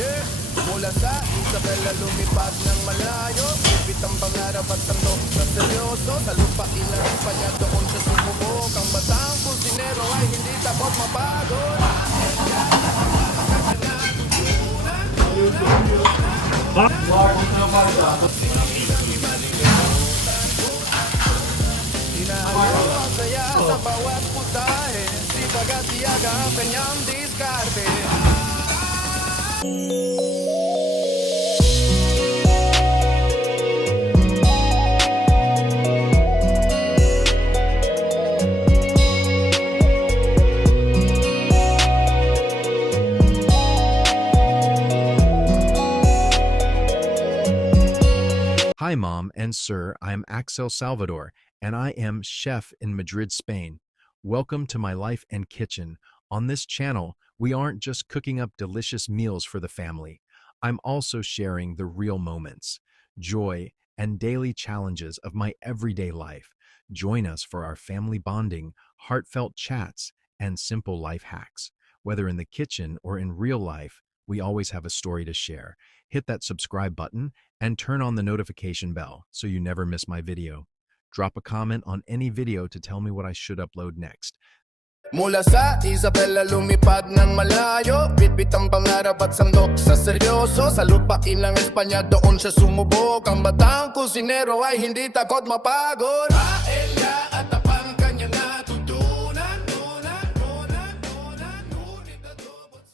Yeah, mula sa Isabela lumipad ng malayo. Ipit ang pangarap at sandok sa seryoso. Sa lupain ng Espanya doon siya sumubok. Ang batang kusinero ay hindi takot mapagod. Inaalaw ang saya sa bawat putahe. Si Bagatiaga ang kanyang diskarte. Hi, Mom and Sir. I'm Axel Salvador, and I am chef in Madrid, Spain. Welcome to my life and kitchen. On this channel, we aren't just cooking up delicious meals for the family. I'm also sharing the real moments, joy, and daily challenges of my everyday life. Join us for our family bonding, heartfelt chats, and simple life hacks. Whether in the kitchen or in real life, we always have a story to share. Hit that subscribe button and turn on the notification bell so you never miss my video. Drop a comment on any video to tell me what I should upload next. Mula sa Isabela lumipad ng malayo. Bitbit ang pangarap at sandok sa seryoso. Sa lupain ng Espanya doon siya sumubok. Ang batang kusinero ay hindi takot mapagod. Paella at tapang kanya natutunan. Ngunit adobo at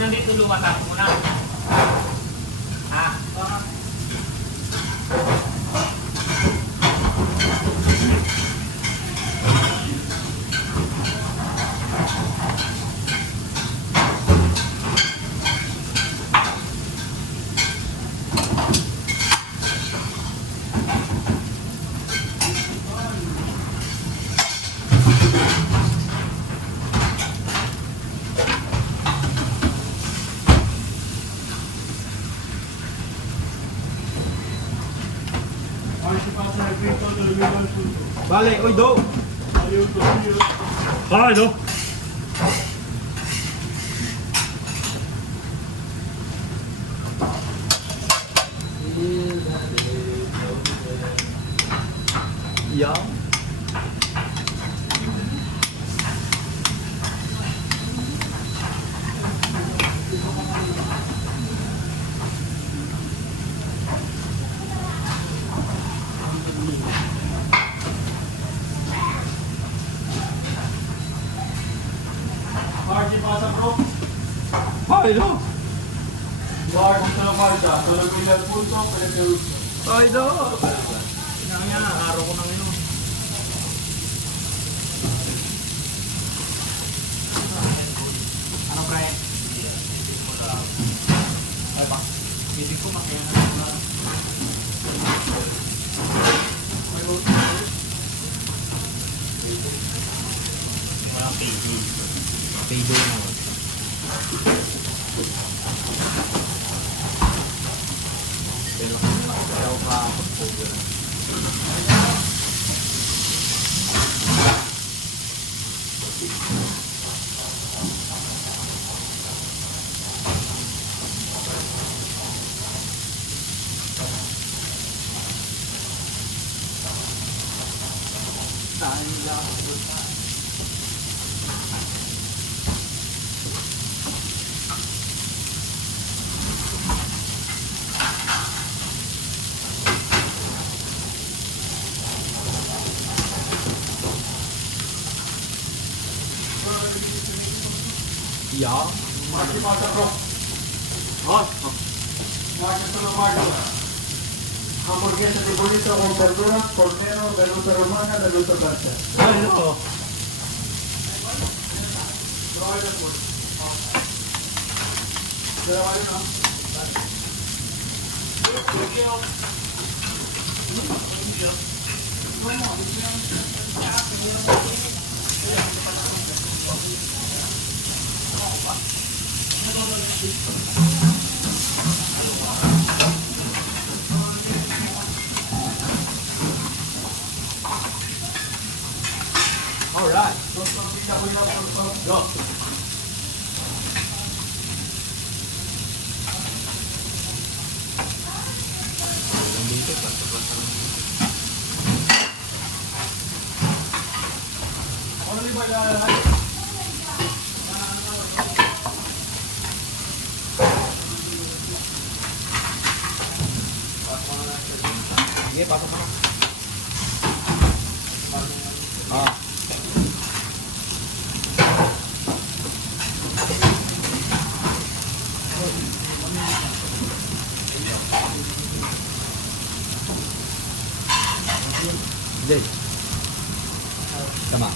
Nandito lumatas mo na. Ah. Vale, hoy do. Ay, do. Ja. Party pasa bro. Ay, do. Large sa falta, solo bilang punto, pero ay, do. Inang yan, araw ko nang inom. Ano pre? Ay ba? Hindi ko makaya na lang. Paydo na ako. Pero ayaw ka pag-over. Saan lang? Ja. Marty pasa bro. Ah, Marty solo Marty. Hamburguesa de burrito con verduras, cordero, veluta romana, veluta blanca. ay, do. Alright. Go. Sige, pasok ka na. Ah. Jay. Tama.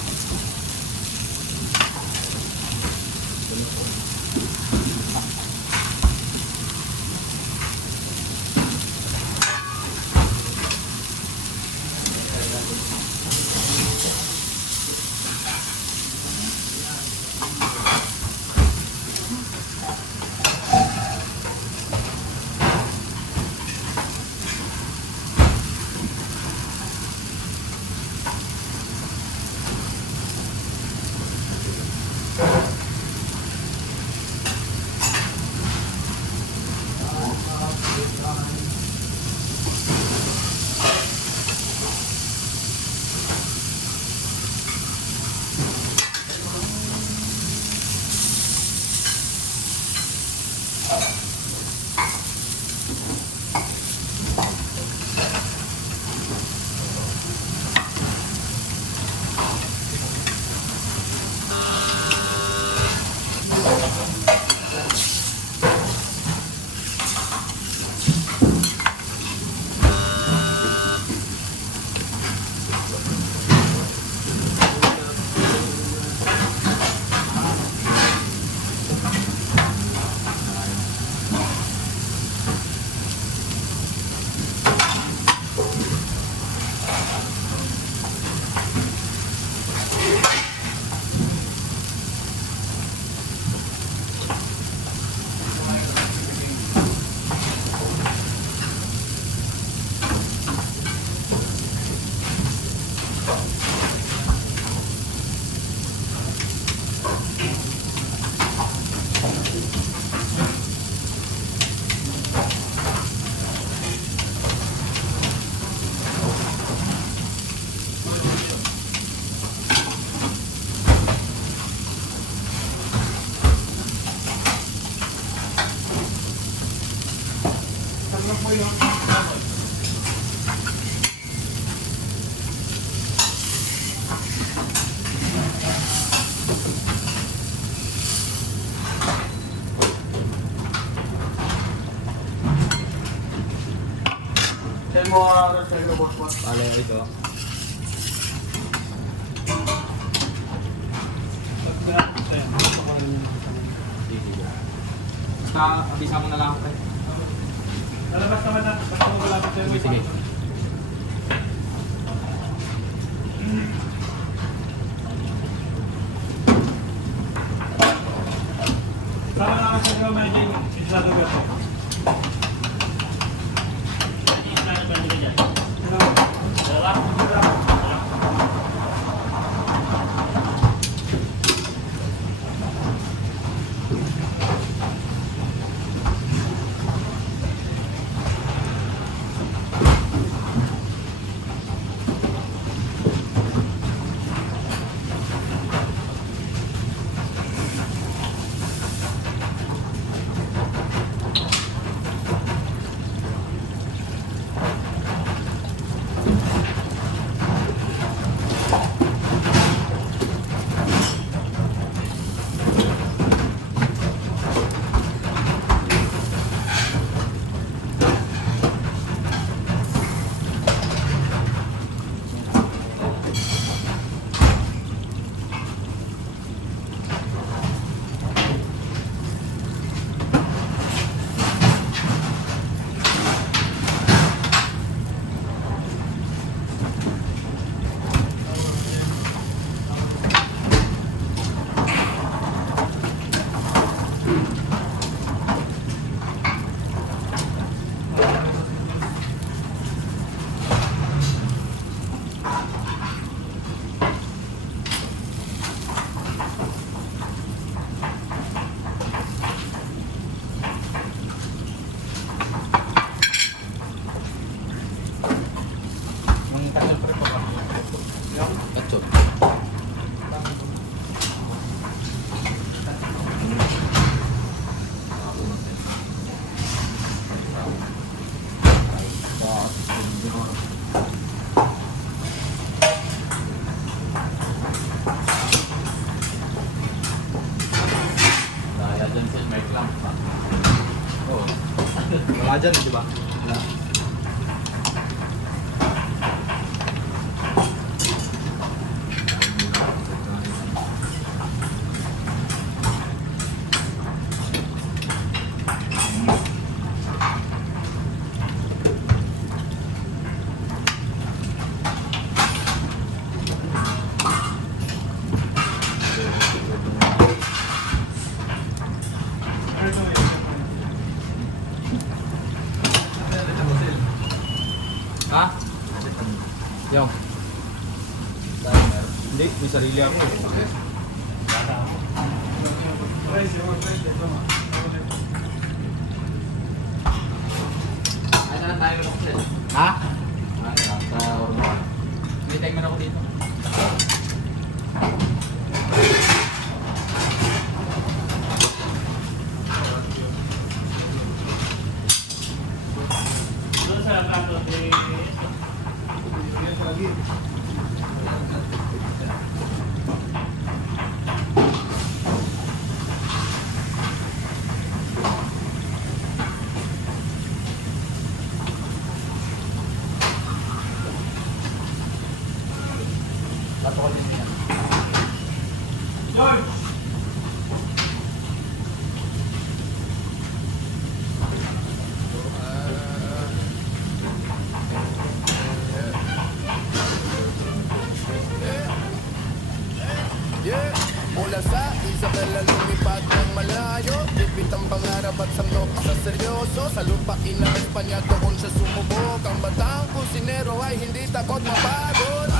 Send mo sa iyo, boss. Alay ito. Basta abisa mo na lang ako. Lalabas naman na. Basta mo malapit sa'yo. Sige. Sama naman sa iyo, may isado gato. Wala dyan, di ba? Wala. Ha? Yung? Hindi, may sarili ako. Ha? Sa hormone. May time man ako dito. George! Yeah. Mula sa Isabela lumipad ng malayo, bibit ang pangarap at sandok sa seryoso. Sa lupain ng Espanya doon siya sumubok. Ang batang kusinero ay hindi takot mapagod.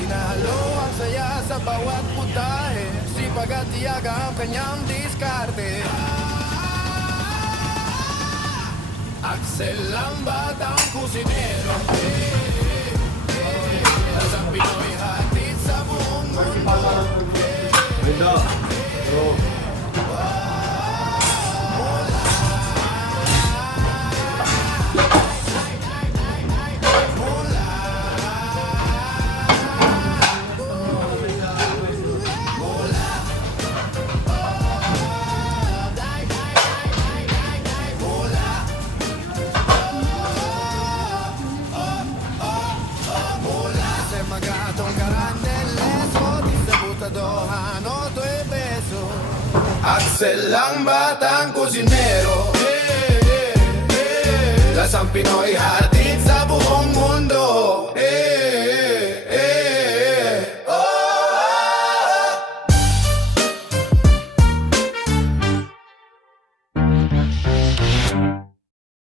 Hinahalo ang saya sa bawat putahe, sipag at tiyaga ang kanyang diskarte. Axel ang batang kusinero, Lasang Pinoy hatid sa buong mundo. Ganda. Bro. Se magatong carandeles o disabutadohan o tu'y beso. Axel ang batang kusinero, Lasang Pinoy hatid sa buong mundo.